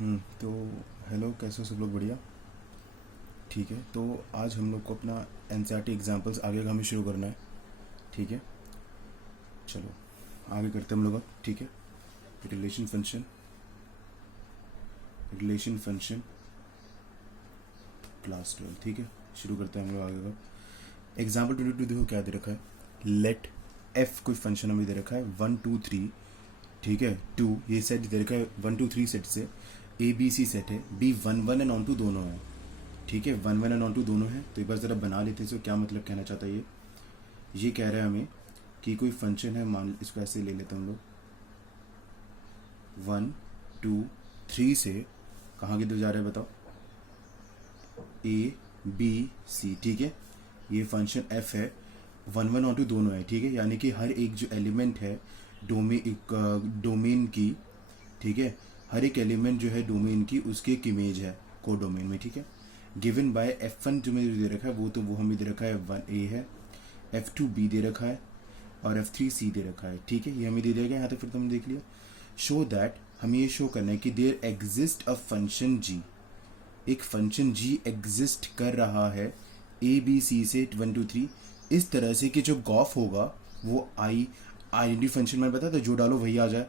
तो हेलो, कैसे हो सब लोग? बढ़िया। ठीक है, तो आज हम लोग को अपना एनसीईआरटी एग्जाम्पल्स आगे का हमें शुरू करना है। ठीक है, चलो आगे करते हैं हम लोग अब। ठीक है, रिलेशन फंक्शन क्लास 12। ठीक है, शुरू करते हैं हम लोग आगे का। एग्जाम्पल 22 देखो क्या दे रखा है। लेट एफ कोई फंक्शन हमें दे रखा है 1 2 3। ठीक है, टू ये सेट दे रखा है 1 2 3 सेट से ए बी सी सेट है, बी 1 1 एंड ऑन टू दोनों है। ठीक है, 1 1 एंड ऑन टू दोनों है। तो एक बार ज़रा बना लेते हैं इसको, क्या मतलब कहना चाहता है ये कह रहा है हमें कि कोई फंक्शन है, मान इसको ऐसे ले लेते हैं हम लोग 1 2 3 से कहाँ की तरफ जा रहा है बताओ, ए बी सी। ठीक है, ये फंक्शन एफ है, 1 1 ऑन टू दोनों है। ठीक है, यानी कि हर एक जो एलिमेंट है डोमेन की, ठीक है, हर एक एलिमेंट जो है डोमेन की उसकी एक इमेज है को डोमेन में। ठीक है, गिवन बाय F1 जो मुझे दे रखा है वो हमें दे रखा है F1 A है, F2 B दे रखा है और F3 C दे रखा है। ठीक है, ये हमें दे दिया गया। यहाँ तक फिर तुमने देख लिया। शो दैट, हमें ये शो करना है कि there exist a function G, एक फंक्शन G एग्जिस्ट कर रहा है A B C से 1 2 3 इस तरह से कि जो गॉफ होगा वो आइडेंटिटी फंक्शन में बताया था, जो डालो वही आ जाए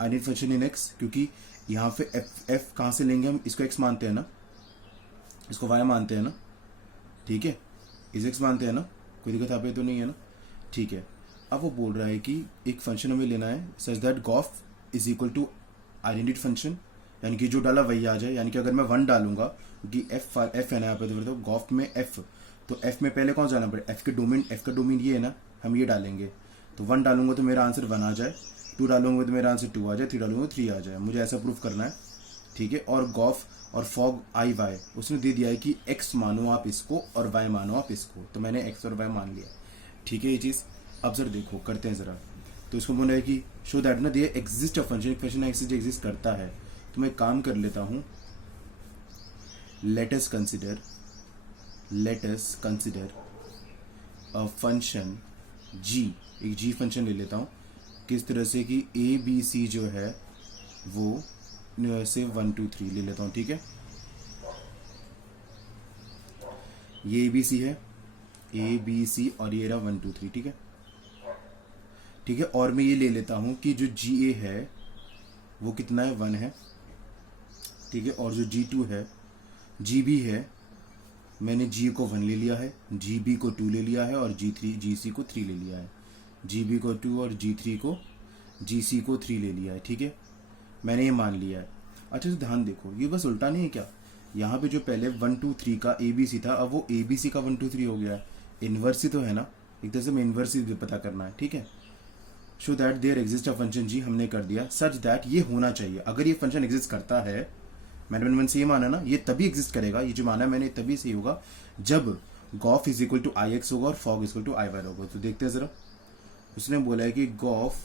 आइडेंटिटी फंक्शन इन एक्स। क्योंकि यहाँ पे एफ कहाँ से लेंगे हम, इसको एक्स मानते हैं ना, इसको वाई मानते हैं ना। ठीक है, इस एक्स मानते हैं ना, कोई दिक्कत आप तो नहीं है ना। ठीक है, अब वो बोल रहा है कि एक फंक्शन हमें लेना है such that gof is equal to identity function, यानी कि जो डाला वही आ जाए। यानी कि अगर मैं 1 डालूंगा, क्योंकि एफ है ना यहाँ पे, तो गॉफ में एफ, तो एफ में पहले कौन जाना पड़े, एफ का डोमेन ये है ना, हम ये डालेंगे। तो 1 डालूंगा तो मेरा आंसर 1 आ जाए, 2 डालूंगा तो मेरा आंसर 2 आ जाए, 3 डालूंगा तो 3 आ जाए। मुझे ऐसा प्रूफ करना है। ठीक है, और गॉफ और फॉग आई वाई उसने दे दिया है कि एक्स मानो आप इसको और वाई मानो आप इसको, तो मैंने एक्स और वाई मान लिया। ठीक है, ये चीज़ अब जरा देखो करते हैं ज़रा। तो इसको बोला है कि शो दैट ना दे एग्जिस्ट अ फंक्शन, एक फंक्शन एग्जिस्ट करता है। तो मैं काम कर लेता हूँ, let us consider a function G, एक जी फंक्शन ले लेता हूँ। किस तरह से कि ए बी सी जो है वो से 1 2 3 ले लेता हूँ। ठीक है, ये ए बी सी है, ए बी सी और ये रहा 1 2 3। ठीक है, ठीक है, और मैं ये ले लेता हूँ कि जो जी ए है वो कितना है, 1 है। ठीक है, और जो जी टू है, जी बी है, मैंने जी को 1 ले लिया है, जी बी को 2 ले लिया है और जी सी को 3 ले लिया है। जी बी को 2 और जी सी को 3 ले लिया है। ठीक है, मैंने ये मान लिया है। अच्छा तो ध्यान देखो, ये बस उल्टा नहीं है क्या, यहाँ पे जो पहले 1 2 3 का ए बी सी था, अब वो ए बी सी का 1 2 3 हो गया है। इन्वर्स ही तो है ना, एक तरह से हमें इन्वर्स ही पता करना है। ठीक है, show that there exist a function G हमने कर दिया, सच दैट ये होना चाहिए। अगर ये फंक्शन एग्जिस्ट करता है, मैंने से ये माना ना, ये तभी एग्जिस्ट करेगा, ये जो माना मैंने तभी सही होगा जब gof is equal to I x होगा और fog is equal to I y होगा। तो देखते हैं जरा, उसने बोला है कि गॉफ,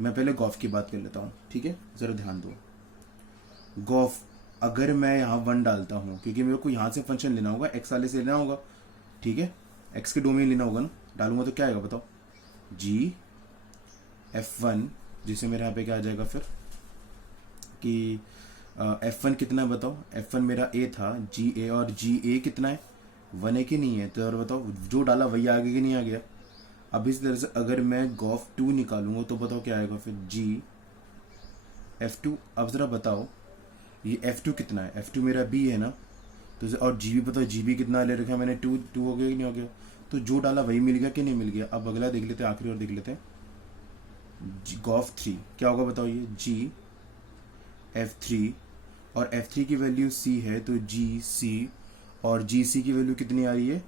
मैं पहले गॉफ की बात कर लेता हूँ। ठीक है, जरा ध्यान दो। गॉफ, अगर मैं यहाँ 1 डालता हूँ, क्योंकि मेरे को यहाँ से फंक्शन लेना होगा, एक्स वाले से लेना होगा। ठीक है, एक्स के डोमेन लेना होगा ना, डालूंगा तो क्या आएगा बताओ, जी F1, जिसे मेरे यहाँ पे क्या आ जाएगा फिर कि F1 कितना है बताओ, F1 मेरा A था, जी ए, और जी ए कितना है, 1 है कि नहीं है, तो और बताओ जो डाला वही आ गया कि नहीं आ गया। अब इस तरह से अगर मैं गॉफ 2 निकालूंगा तो बताओ क्या आएगा फिर, जी F2। अब ज़रा बताओ ये F2 कितना है, F2 मेरा B है ना, तो और जी बी बताओ, जी बी कितना ले रखा है मैंने, 2 हो गया कि नहीं हो गया। तो जो डाला वही मिल गया कि नहीं मिल गया। अब अगला देख लेते हैं, आखिरी और देख लेते हैं, गॉफ 3 क्या होगा बताओ, ये जी F3 और F3 की वैल्यू C है, तो जी सी, और जी सी की वैल्यू कितनी आ रही है,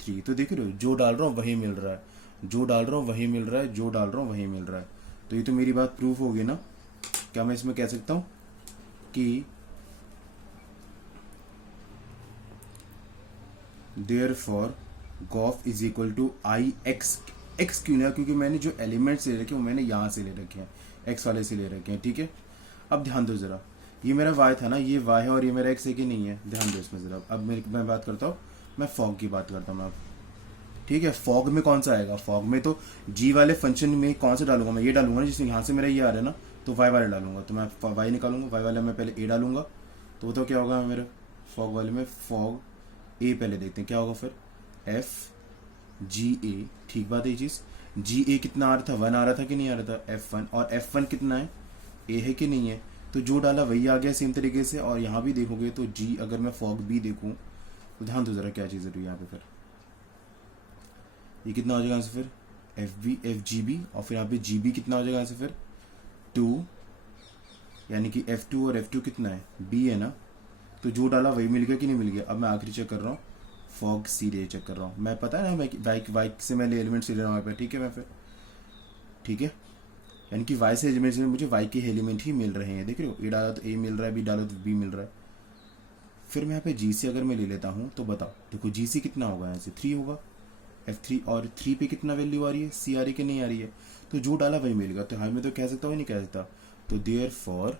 3। तो देख रहे हो, जो डाल रहा हूँ वही मिल रहा है, जो डाल रहा हूँ वही मिल रहा है, जो डाल रहा हूँ वही मिल रहा है। तो ये तो मेरी बात प्रूफ होगी ना। क्या मैं इसमें कह सकता हूँ कि therefore gof is equal to I x. X क्यों ना, क्योंकि मैंने जो एलिमेंट्स ले रखे हैं वो मैंने यहाँ से ले रखे हैं, एक्स वाले से ले रखे हैं। ठीक है, अब ध्यान दो ज़रा, ये मेरा वाई था ना, ये वाई है और ये मेरा एक्स है कि नहीं है, ध्यान दो इसमें ज़रा। अब मैं बात करता हूँ, मैं फॉग की बात करता हूँ मैं अब। ठीक है, फॉग में कौन सा आएगा, फॉग में तो जी वाले फंक्शन में कौन सा डालूंगा मैं, ये डालूंगा ना, जिसमें यहाँ से मेरा ये आ रहा है ना, तो वाई वाले डालूंगा, तो मैं वाई निकालूंगा, वाई वाले में पहले ए डालूंगा, तो बताओ क्या होगा मेरे फॉग वाले में, फॉग ए पहले देखते हैं क्या होगा फिर, एफ जी ए, ठीक बात है ये चीज़, जी ए कितना आ रहा था, 1 आ रहा था कि नहीं आ रहा था, F1, और F1 कितना है, ए है कि नहीं है, तो जो डाला वही आ गया सेम तरीके से। और यहाँ भी देखोगे तो जी, अगर मैं फॉग बी देखूँ तो ध्यान दो जरा क्या चीज़ है यहाँ पे, फिर ये कितना हो जाएगा यहाँ से फिर, एफ जी बी, और फिर यहाँ पे जी बी कितना हो जाएगा यहाँ से फिर 2, यानी कि F2 और F2 कितना है, B है ना, तो जो डाला वही मिल गया कि नहीं मिल गया। अब मैं आखिरी चेक कर रहा हूँ, फॉग सी रे चेक कर रहा हूँ, मैं पता है ना बाइक से मैं एलिमेंट्स ले रहा हूँ यहाँ पे, ठीक है, मैं फिर ठीक है, यानी कि वाई से एलिमेंट्स में मुझे वाई के एलिमेंट ही मिल रहे हैं, देख रहे हो, ए डाला तो ए मिल रहा है, बी डाला तो बी मिल रहा है। फिर मैं यहाँ पे जी सी अगर मैं ले लेता हूँ तो बताओ, देखो जी सी कितना होगा यहाँ से 3 होगा, F3, और 3 पे कितना वैल्यू आ रही है, सी आ रही है कि नहीं आ रही है, तो जो डाला वही मिलेगा, तो हाँ मैं तो कह सकता हूँ नहीं कह सकता, तो therefore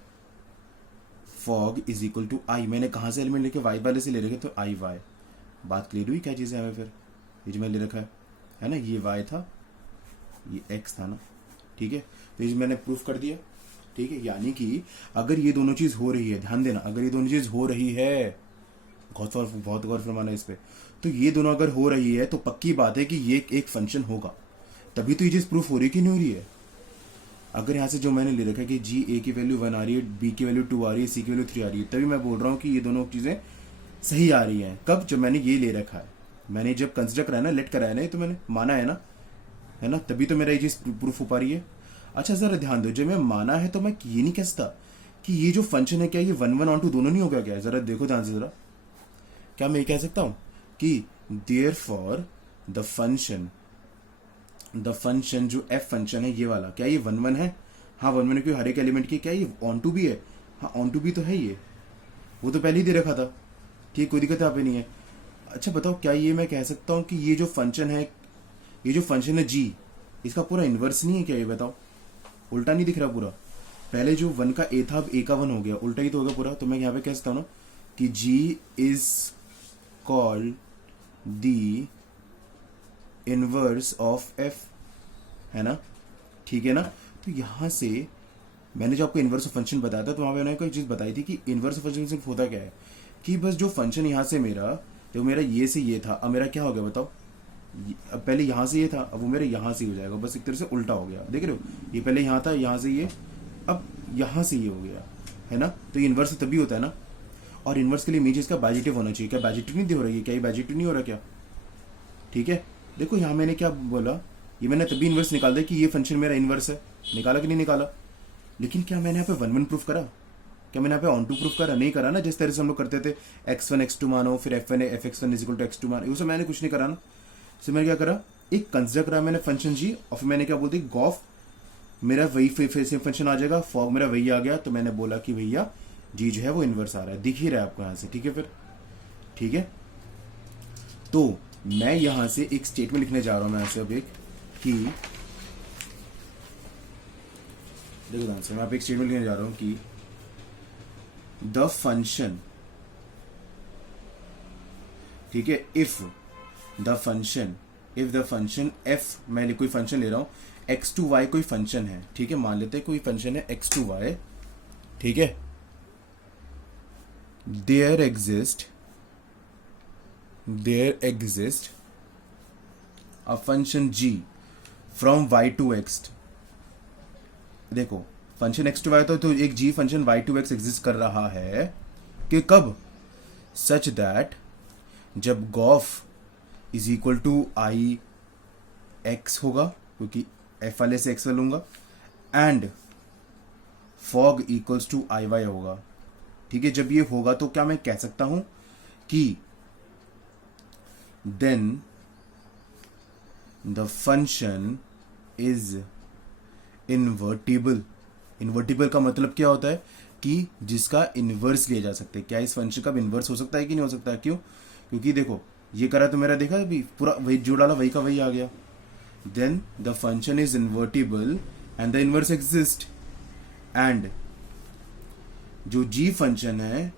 fog is equal to I, मैंने कहाँ से एलिमेंट लेके वाई वाले से ले रखे, तो आई वाई, बात क्लियर हुई क्या चीज़ है हमें फिर, ये जो मैंने ले रखा है ना, ये वाई था, ये एक्स था ना, ठीक है, तो ये मैंने प्रूफ कर दिया, ठीक है। यानी कि अगर ये दोनों चीज़ हो रही है, ध्यान देना, अगर ये दोनों चीज़ हो रही है, बहुत गौर फरमाना इस पे, तो ये दोनों अगर हो रही है तो पक्की बात है कि ये एक फंक्शन होगा, तभी तो ये चीज़ प्रूफ हो रही कि नहीं हो रही है। अगर यहाँ से जो मैंने ले रखा है कि जी ए की वैल्यू 1 आ रही है, बी की वैल्यू 2 आ रही है, सी की वैल्यू 3 आ रही है, तभी मैं बोल रहा हूँ कि ये दोनों चीज़ें सही आ रही हैं। कब, जब मैंने ये ले रखा है, मैंने जब कंसिडर कराया ना, लेट कराया ना, तो मैंने माना है ना, तभी तो मेरा ये चीज़ प्रूफ हो पा रही है। अच्छा ज़रा ध्यान दो, जब मैं माना है तो मैं ये नहीं कह सकता कि ये जो फंक्शन है क्या ये 1 1 ऑन 2 दोनों नहीं हो गया क्या, ज़रा देखो ध्यान से ज़रा, क्या मैं ये कह सकता हूँ कि देयर फॉर द फंक्शन जो एफ फंक्शन है ये वाला, क्या ये 1 1 है, हाँ 1 1 क्यों, हर एक एलिमेंट की, क्या ये ऑन टू भी है, हाँ ऑन टू भी तो है, ये वो तो पहले ही दे रखा था, ठीक, कोई दिक्कत यहाँ पे नहीं है। अच्छा बताओ, क्या ये मैं कह सकता हूँ कि ये जो फंक्शन है जी, इसका पूरा इन्वर्स नहीं है क्या, ये बताओ, उल्टा नहीं दिख रहा पूरा, पहले जो 1 का ए था अब ए का 1 हो गया, उल्टा ही तो होगा पूरा, तो मैं यहाँ पे कह सकता हूँ ना कि G is called the inverse of F, है ना, ठीक है ना। तो यहाँ से मैंने जो आपको इनवर्स ऑफ फंक्शन बताया था, तो वहाँ पे मैंने कोई चीज़ बताई थी कि इनवर्स ऑफ फंक्शन सिर्फ होता क्या है, कि बस जो फंक्शन यहाँ से मेरा, तो मेरा ये से ये था, अब मेरा क्या हो गया बताओ, अब पहले यहाँ से ये था, अब वो मेरे यहाँ से हो जाएगा, बस एक तरह से उल्टा हो गया, देख रहे हो, ये पहले यहाँ था, यहाँ से ये, अब यहाँ से ये हो गया, है ना, तो ये इनवर्स तभी होता है ना। और इनवर्स के लिए मेन चीज़ का बाइजेटिव होना चाहिए, क्या बाइजेटिव नहीं हो रहा है, क्या ये बाइजेटिव नहीं हो रहा क्या, ठीक है। देखो यहाँ मैंने क्या बोला, ये मैंने तभी इनवर्स निकाल दिया कि ये फंक्शन मेरा इनवर्स है, निकाला कि नहीं निकाला, लेकिन क्या मैंने यहाँ पे 1 1 प्रूफ करा, क्या मैंने यहाँ पे ऑन टू प्रूफ करा, नहीं करा ना, जिस तरह से हम लोग करते थे x1 x2 मानो, फिर f1 f(x1) is equal to x2 मानो, ये सब मैंने कुछ नहीं करा ना। तो मैंने क्या करा, एक कंसिडर करा मैंने फंक्शन जी, और फिर मैंने क्या बोलती, गॉफ मेरा वही फिर सेम फंक्शन आ जाएगा, फॉग मेरा वही आ गया, तो मैंने बोला कि भैया जी जो है वो इनवर्स आ रहा है, दिख ही रहा है आपको यहाँ से, ठीक है फिर, ठीक है। तो मैं यहाँ से एक स्टेटमेंट लिखने जा रहा हूँ, मैं यहाँ से अब एक कि देखो ध्यान से, मैं आप एक स्टेटमेंट लिखने जा रहा हूँ कि द फंक्शन, ठीक है, इफ द फंक्शन एफ, मैं कोई फंक्शन ले रहा हूँ, x2y कोई फंक्शन है, ठीक है, मान लेते हैं कोई फंक्शन है x2y, ठीक है, there exist a function g from y to x, देखो फंक्शन x टू y तो एक g function y to x exist कर रहा है, कि कब, सच दैट जब gof is equal to I x होगा, क्योंकि एफ वाले से एक्स लूंगा, and fog equals to I y होगा, ठीक है। जब ये होगा तो क्या मैं कह सकता हूं कि then the function is invertible. Invertible का मतलब क्या होता है कि जिसका इनवर्स लिया जा सकता है। क्या इस फंक्शन का इनवर्स हो सकता है कि नहीं हो सकता है? क्यों? क्योंकि देखो ये करा तो मेरा देखा अभी पूरा वही जो डाला वही का वही आ गया। Then the function is invertible and the inverse exist, and जो जी फंक्शन है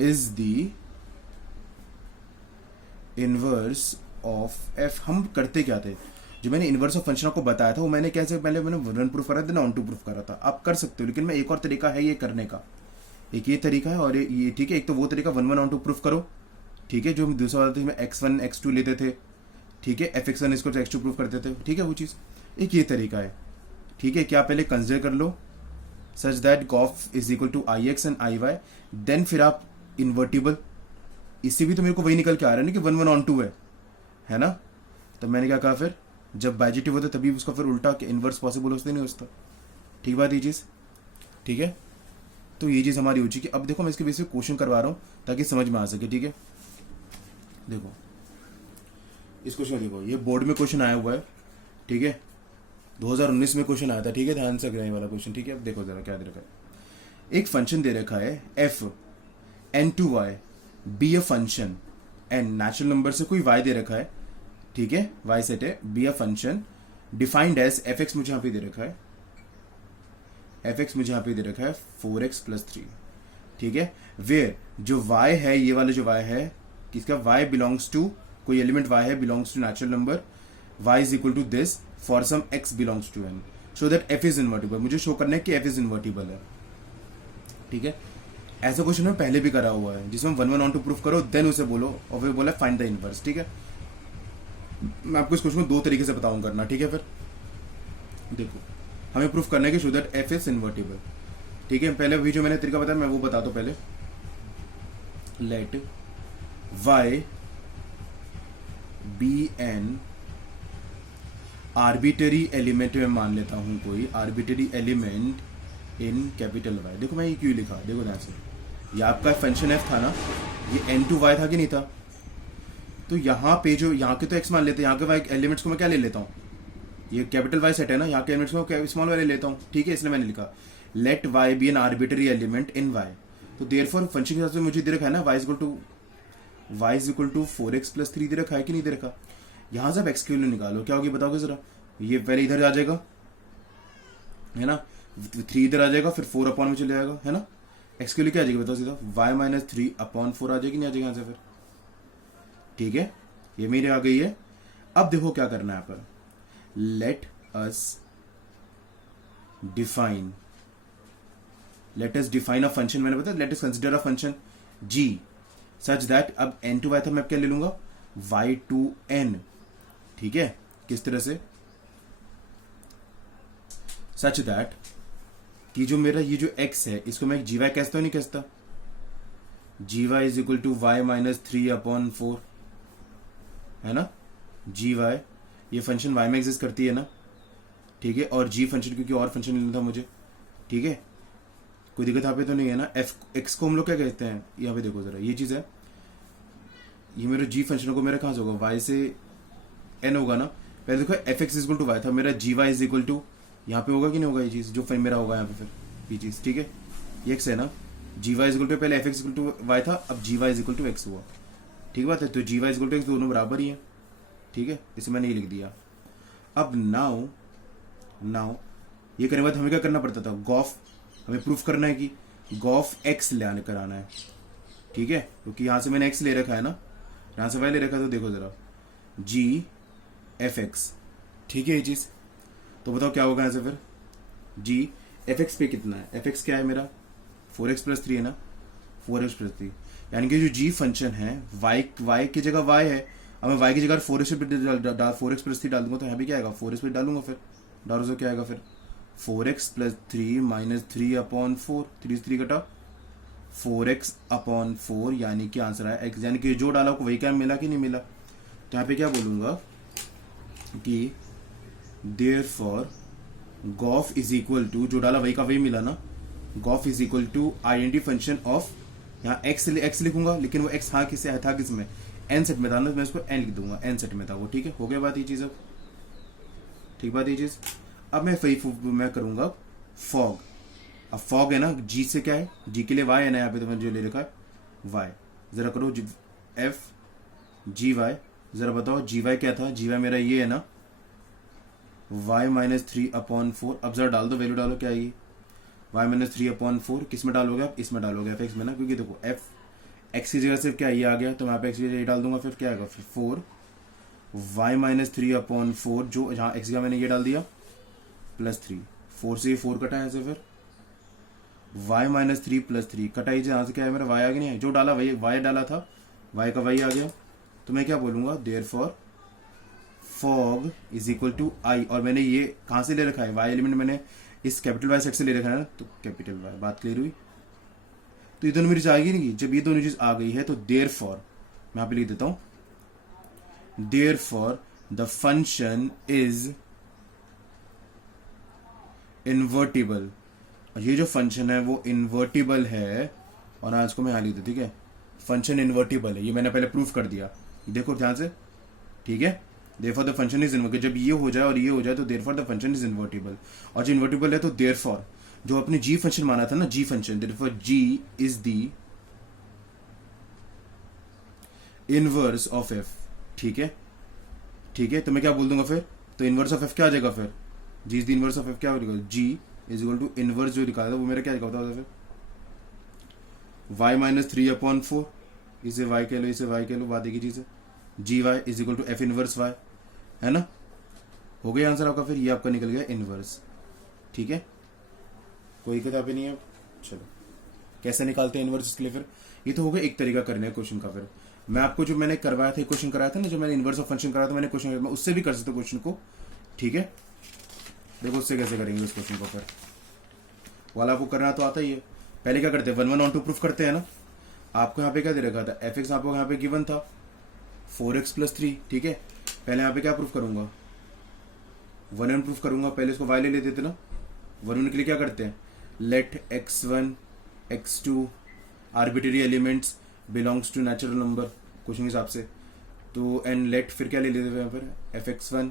is the inverse of f. हम करते क्या थे, जो मैंने इनवर्स ऑफ फंक्शन आपको बताया था वो मैंने कैसे, पहले मैंने वन प्रूफ करा था ना ऑन टू प्रूफ करा था। आप कर सकते हो, लेकिन मैं एक और तरीका है ये करने का, एक ये तरीका है और ये ठीक है। एक तो वो तरीका one one onto proof करो, ठीक है, जो दूसरा वाला था में x1 x2 लेते थे, ठीक है, fx1 इसको x2 प्रूफ करते थे, ठीक है वो चीज़। एक ये तरीका है, ठीक है, क्या पहले कंसिडर कर लो such that gof is equal to I X and I Y, then फिर आप इन्वर्टिबल। इससे भी तो मेरे को वही निकल के आ रहा है ना कि वन वन ऑन टू है ना। तो मैंने क्या कहा, फिर जब बाइजेटिव होता तभी उसका फिर उल्टा के इन्वर्स पॉसिबल होता नहीं होता। ठीक बात ये चीज़, ठीक है। तो ये चीज़ हमारी हो चुकी है। अब देखो मैं इसके बेस पे क्वेश्चन करवा रहा हूँ ताकि समझ में आ सके, ठीक है। देखो इस क्वेश्चन देखो, ये बोर्ड में क्वेश्चन आया हुआ है, ठीक है, 2019 में क्वेश्चन आया था, ठीक है, ध्यान से करने वाला क्वेश्चन, ठीक है। अब देखो जरा क्या दे रखा है। एक फंक्शन दे रखा है f n2y be a function n, natural number से कोई y दे रखा है, ठीक है, y सेट है, be a function defined as fx, मुझे यहाँ पे दे रखा है fx, मुझे यहाँ पे दे रखा है 4x + 3, ठीक है। वेयर जो y है, ये वाला जो y है किसका, y बिलोंग्स टू, कोई एलिमेंट y है belongs to natural number y is equal to this for some x belongs to n, so that f is invertible. मुझे शो करना है कि f इज इन्वर्टिबल है, ठीक है। ऐसा क्वेश्चन में पहले भी करा हुआ है जिसमें one one onto proof करो देन उसे बोलो, और फिर बोला फाइंड द इनवर्स, ठीक है। मैं आपको इस क्वेश्चन को दो तरीके से बताऊंगा करना, ठीक है। फिर देखो हमें प्रूफ करना है कि show that f is invertible, ठीक है। पहले अभी जो मैंने तरीका बताया मैं वो बता दो पहले। Let y be an arbitrary element में मान लेता हूं, कोई arbitrary element in capital Y। देखो मैं ये क्यों लिखा, देखो ध्यान से, ये आपका फंक्शन f था ना, ये n2y था कि नहीं था। तो यहाँ पे जो यहाँ के तो x मान लेते हैं, यहाँ के y एलिमेंट्स को मैं क्या ले लेता हूँ, ये कैपिटल Y सेट है ना, यहाँ के एलिमेंट्स को स्मॉल y ले लेता हूँ, ठीक है। इसलिए मैंने लिखा let y be an arbitrary element in y। तो देयरफॉर फंक्शन के हिसाब से मुझे दे रखा है ना y is equal to 4x + 3 दे रखा है कि नहीं दे रखा। यहाँ से आप x की वैल्यू निकालो, क्या होगी बताओगे जरा। ये पहले इधर आ जाएगा है ना, 3 इधर आ जाएगा, फिर 4 अपॉन में चले जाएगा, है ना। x की वैल्यू क्या आ जाएगी बताओ सीधा, y - 3/4 आ जाएगी, नहीं आ जाएगी यहाँ से फिर, ठीक है। ये मेरी आ गई है। अब देखो क्या करना है, यहाँ पर let us define a function. मैंने बताया late us consider a function g such that, अब n2y था, मैं क्या ले लूंगा y2n, ठीक है। किस तरह से, सच दैट कि जो मेरा ये जो x है इसको मैं gy कहता हूं, नहीं कहता, gy is equal to y - 3/4, है ना। gy ये फंक्शन y में एग्जिस्ट करती है ना, ठीक है। और g फंक्शन क्योंकि और फंक्शन लेना था मुझे, ठीक है, कोई दिक्कत यहाँ पे तो नहीं है ना। x को हम लोग क्या कहते हैं, यहाँ पे देखो जरा, ये चीज़ है, ये मेरे g फंक्शन को मेरा कहाँ से होगा, y से n होगा ना। पहले देखो f(x) is equal to y था, मेरा gy इज इक्वल टू यहाँ पे होगा कि नहीं होगा, ये चीज़ जो मेरा होगा यहाँ पे फिर ये चीज़, ठीक है। ये x है ना, gy इज इक्वल टू, पहले f(x) इक्वल टू y था, अब gy is equal to x हुआ, ठीक बात है। तो gy is equal to x दोनों बराबर ही है, ठीक है। इसे मैंने ये लिख दिया। अब नाउ ये करने के बाद हमें क्या करना पड़ता था, गॉफ, हमें प्रूफ करना है कि गॉफ x लाने कराना है, ठीक है, क्योंकि यहाँ से मैंने x ले रखा है ना, यहाँ से y ले रखा है। तो देखो जरा g f(x), ठीक है ये चीज़। तो बताओ क्या होगा यहाँ से फिर, g f(x) पे कितना है, f(x) क्या है मेरा 4x + 3 है ना, 4x + 3, यानी कि जो g फंक्शन है y की जगह y है, अब मैं y की जगह 4x + 3 डाल दूंगा, तो यहाँ भी क्या आएगा 4x पे डालूंगा, फिर डालो तो क्या आएगा फिर 4x + 3 - 3/4, 3 3 कटा 4x/4, यानी कि आंसर आया x, यानी कि जो डाला को वही क्या मिला कि नहीं मिला। तो यहाँ पे क्या बोलूंगा कि therefore gof is equal to, जो डाला वही का वही मिला ना, gof is equal to identity function of, यहाँ x लिखूंगा, लेकिन वो x हाँ किससे था, किसमें n सेट में था ना, मैं इसको n लिख दूंगा, n सेट में था वो, ठीक है। हो गया बात ये चीज़, अब ठीक बात ये चीज़। अब मैं करूंगा फॉग। अब फॉग है ना, g से क्या है, g के लिए y है ना, यहाँ पे तो मैंने जो ले रखा है y, जरा करो f gy, जरा बताओ gy क्या था, gy मेरा ये है ना y - 3/4। अब जरा डाल दो, वैल्यू डालो क्या आएगी, y - 3/4 किस में डालोगे आप, इसमें डालोगे f(x) में ना, क्योंकि देखो f x की जगह सिर्फ क्या ये आ गया, तो मैं यहाँ पे x की जगह डाल दूंगा, फिर क्या आएगा फिर 4 y माइनस 3/4 जो जहाँ x का मैंने ये डाल दिया +3, 4 से ये 4 कटा है, ऐसे फिर y माइनस 3 + 3 कटाई से यहाँ से क्या है मेरा y आ गया, नहीं है जो डाला वही y डाला था, y का y आ गया। तो मैं क्या बोलूँगा, therefore fog is equal to I, और मैंने ये कहाँ से ले रखा है, y एलिमेंट मैंने इस कैपिटल Y सेट से ले रखा है ना, तो कैपिटल Y, बात क्लियर हुई। तो ये दोनों मेरी चीज आएगी नहीं, जब ये दोनों चीज आ गई है तो देयरफॉर मैं यहाँ पे लिख देता हूँ, therefore the function is invertible, और ये जो फंक्शन है वो इन्वर्टिबल है, और आज को मैं यहाँ लिख दूँ, ठीक है, फंक्शन इन्वर्टिबल है, ये मैंने पहले प्रूफ कर दिया, देखो ध्यान से, ठीक है। Therefore the function is invertible, जब ये हो जाए और ये हो जाए तो therefore the function is invertible, और जो इन्वर्टिबल है तो देयरफॉर जो अपने जी फंक्शन माना था ना, G function, therefore G is the inverse of F, ठीक है, ठीक है। तो मैं क्या बोल दूंगा फिर, तो इनवर्स ऑफ एफ क्या आ जाएगा फिर, G is the inverse of F, क्या होगा, G is equal to inverse जो निकाला था वो मेरा क्या होता है फिर, y माइनस 3/4, इसे y कह लो, इसे y कह लो, बात एक ही चीज है, G Y is equal to F inverse y, है ना, हो गया आंसर आपका, फिर ये आपका निकल गया इनवर्स, ठीक है, कोई किताबें नहीं है। चलो कैसे निकालते हैं इनवर्स, इसके लिए फिर ये तो हो गया एक तरीका करने क्वेश्चन का। फिर मैं आपको जो मैंने करवाया था, क्वेश्चन कराया था ना, जो मैंने इनवर्स ऑफ फंक्शन कराया था मैंने क्वेश्चन, मैं उससे भी कर सकता हूँ क्वेश्चन को, ठीक है। देखो उससे कैसे करेंगे उस क्वेश्चन को, फिर वाला आपको करना तो आता ही है। पहले क्या करते हैं, 1 1 ऑन 2 प्रूफ करते हैं ना। आपको यहाँ पे क्या दे रखा था, एफ एक्स आपको यहाँ पे गिवन था 4x + 3, ठीक है। पहले यहाँ पे क्या प्रूफ करूंगा, 1 1 प्रूफ करूंगा, पहले इसको y ले लेते थे ना, 1 1 के लिए क्या करते हैं, let x1 x2 arbitrary elements belongs to natural number question के हिसाब से, तो एंड लेट फिर क्या ले लेते थे यहाँ पर, fx1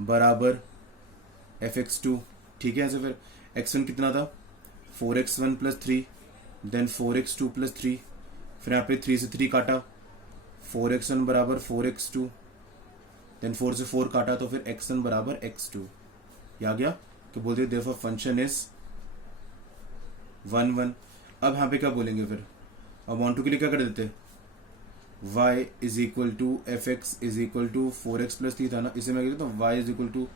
बराबर fx2, ठीक है। ऐसे फिर x1 कितना था, 4x1 + 3, देन 4x2 + 3, फिर यहाँ पे 3 से 3 काटा, 4x1 बराबर 4x2, देन 4 से 4 काटा, तो फिर x1 बराबर x2, ये आ गया। तो बोलते हैं देयरफॉर फंक्शन इज 1 1। अब यहाँ पे क्या बोलेंगे फिर, अब 1 2 के लिए क्या कर देते, y is equal to f x is equal to 4x + 3 था ना, इसे मैं कहता हूँ y is equal to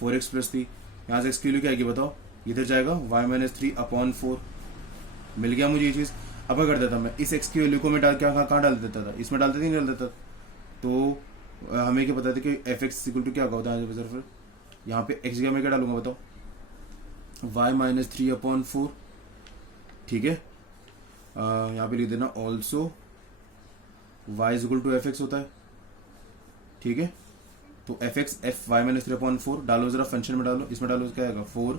4x + 3, यहाँ से x की वैल्यू क्या आएगी बताओ, इधर जाएगा y माइनस 3/4, मिल गया मुझे ये चीज़। अब क्या कर देता मैं, इस x की वैल्यू को मैं डाल क्या कहाँ डाल देता था, इसमें डालते नहीं डाल देता, तो हमें क्या पता था कि एफ एक्स इक्वल टू क्या होता है, फिर यहाँ पे x में क्या डालूंगा बताओ, y माइनस 3/4, ठीक है। यहाँ पे लिख देना also y is equal to f x होता है, ठीक है। तो f x f y minus 3/4 डालो, जरा फंक्शन में डालो, इसमें डालो क्या आएगा 4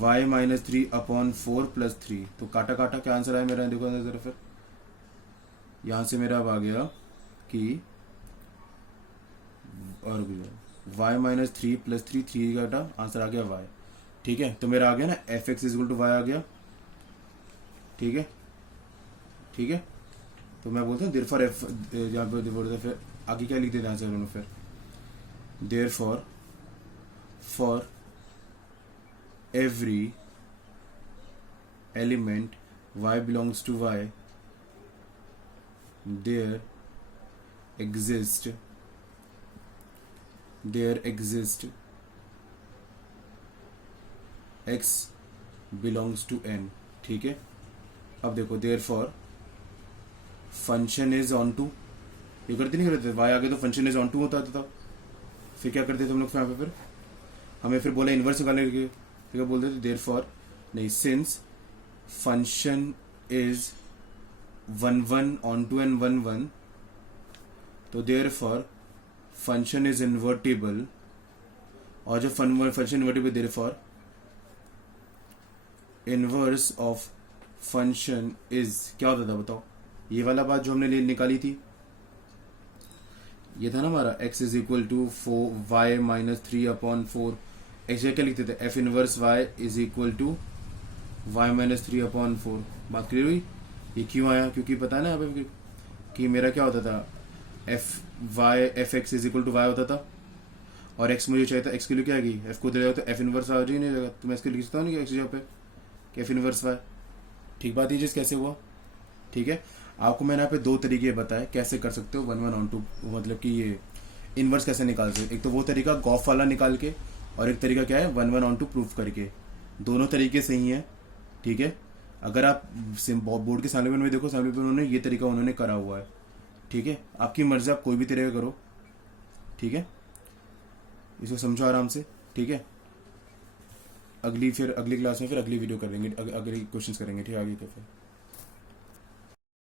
y माइनस 3/4 + 3, तो काटा काटा क्या आंसर आया मेरा, देखो जरा फिर यहाँ से मेरा अब आ गया कि और y माइनस 3 + 3 3 काटा, आंसर आ गया y, ठीक है। तो मेरा आ गया ना f x is equal to y आ गया, ठीक है, ठीक है। तो मैं बोलता हूँ देयरफॉर एफ, यहाँ पे बोलते फिर आगे क्या लिख देते हैं आंसर, फिर therefore for every element y belongs to y there exist x belongs to n, ठीक है। अब देखो therefore function is onto, ये करते नहीं करते, y आगे तो फंक्शन इज ऑन टू होता था, फिर क्या करते थे हम लोग, फिर हमें फिर बोला इन्वर्स निकालने के लिए, फिर क्या बोलते थे, देयरफॉर नहीं, since function is 1 1 onto and 1 1, तो देयरफॉर फंक्शन इज इन्वर्टिबल, और जब function invertible therefore inverse of function is क्या होता था बताओ, ये वाला बात जो हमने निकाली थी, ये था ना हमारा x is equal to 4y minus 3/4, x क्या लिखते थे, f inverse y is equal to y minus 3/4, बात क्लियर हुई। ये क्यों आया, क्योंकि पता है ना यहाँ पे कि मेरा क्या होता था, f x is equal to y होता था, और x मुझे चाहिए था, x के लिए क्या आएगी, f को दे तो f इनवर्स आ जाएगी, नहीं जाएगा, तो मैं इसके लिख सकता हूँ नहीं x जगह पे f इनवर्स y, ठीक बात है, कैसे हुआ, ठीक है। आपको मैंने यहाँ पे दो तरीके बताए कैसे कर सकते हो 1/1/2, मतलब कि ये इनवर्स कैसे निकाल सकते हो। एक तो वो तरीका गॉफ वाला निकाल के, और एक तरीका क्या है 1/1/2 प्रूफ करके। दोनों तरीके सही हैं, ठीक है। अगर आप बोर्ड के सामने में देखो, सामने पे उन्होंने ये तरीका उन्होंने करा हुआ है, ठीक है। आपकी मर्जी, आप कोई भी तरीका करो, ठीक है। इसको समझो आराम से, ठीक है। फिर अगली क्लास में फिर अगली वीडियो करेंगे, अगले क्वेश्चंस करेंगे, ठीक है, आगे के फिर।